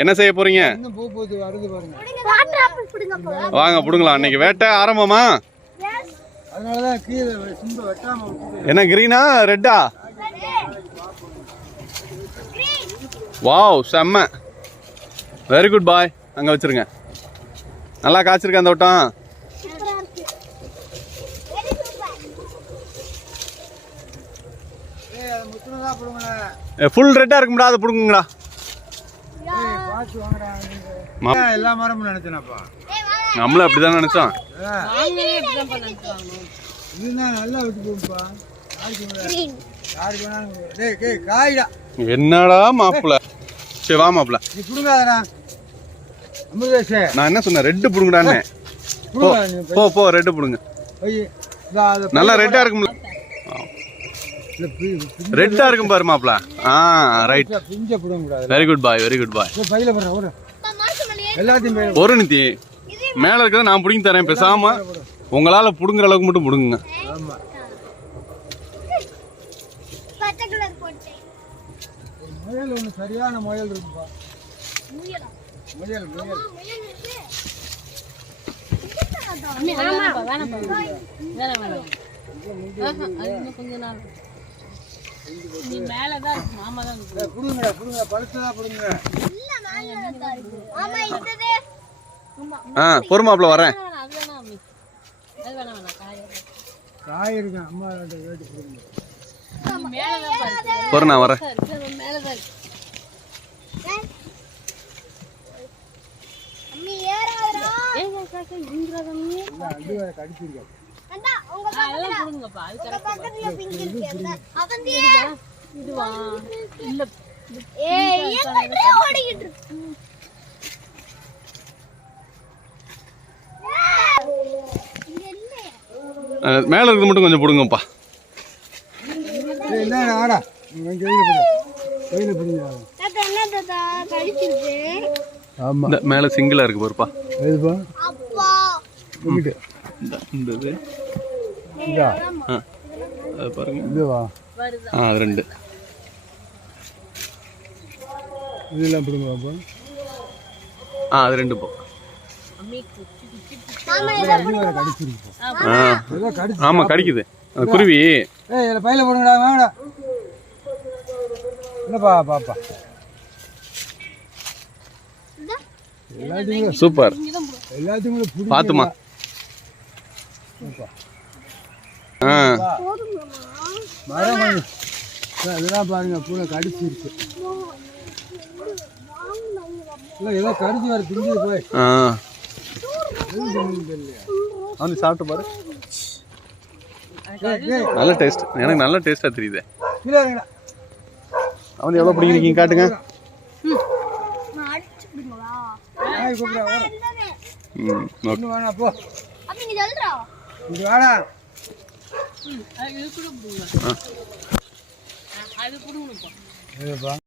என்ன செய்ய போறீங்க? இன்னும் பூ பூத்து வருது பாருங்க. வாங்க புடுங்கலாம். இன்னைக்கு வேட்டை ஆரம்பமா? என்ன கிரீனா ரெட்டா வாவ் செம்ம. வெரி குட் பாய் அங்க வச்சிருங்க. நல்லா காய்ச்சிருக்க அந்த வட்டம்? ஃபுல் ரெட்டா இருக்கும்டா அதை புடுங்குங்கடா. எல்லா மரமும் நினைச்சேனப்பா? நம்மளும் அப்படிதான் நினைச்சோம். இதுதான் நல்லா விட்டு போகும்பா என்னடா மாப்பிள சரி வா மாப்பிள நீ புடுங்காதடா. அமிர்தேஷே. நான் என்ன சொன்னேன்? ரெட்டு புடுங்கடான்னு. போ போ ரெட்டு புடுங்க. நல்லா ரெட்டா இருக்கும்ல. ரெட்டா இருக்கும் பாரு மாப்பிள. ஆ ரைட் பிஞ்ச புடுங்க கூடாது very good boy very good boy ஒரு எல்லாத்தையும் பையில ஒரு நித்தி மேல இருக்கிறத நான் புடிங்கி தரேன் பேசாம உங்களால புடுங்குற அளவுக்கு மட்டும் புடுங்குங்க. ஆமா. பச்சை கலர் போட்டேன் ஒரு முயல் ஒன்று சரியான முயல் இருக்குப்பா. முயலா முயல். முயல் முயல் இருக்கு ஏய், புடுங்கடா புடுங்க பழுத்ததா புடுங்க இல்ல மேல தான் இருக்கு. இதுதே ஆ வரேன். காய் இருக்கு அம்மா ரெண்டு வேட்டு புடுங்க பொறு நான் வரேன். அம்மி அது இருக்கு. ஏய் இருக்கு இங்க இல்லையே அஹ், மேல இருக்கிறது மட்டும் கொஞ்சம் புடுங்கப்பா. ஏய், என்ன ஆடா இவன் கையில புடு. கையில புடுங்க தாத்தா என்ன தாத்தா? கடிச்சிருக்கு ஆமா. இந்த மேல சிங்கிளா இருக்கு பாருப்பா. இந்த இந்த அது பாருங்க இதுவா ஆ அது ரெண்டு இதெல்லாம் புடுங்க அப்பா ஆ அது ரெண்டு போ ஆமா கடிக்குது குருவி பையில போடுங்கடா வாங்கடா என்னப்பா பாப்பா சூப்பர் எல்லாத்தையும் ஆ மரம் இதெல்லாம் பாருங்க பூனை கடிச்சிருக்கு இல்லை ஏதோ கடிச்சு வர திஞ்சு போய். வந்து சாப்பிட்டு பாரு. நல்ல டேஸ்ட் எனக்கு நல்ல டேஸ்டா தெரியுது. அவன் எவ்வளவு பிடிக்கிறீங்க காட்டுங்க. ம். ஓகே. இன்னும் வேணாம் போ அப்ப நீங்க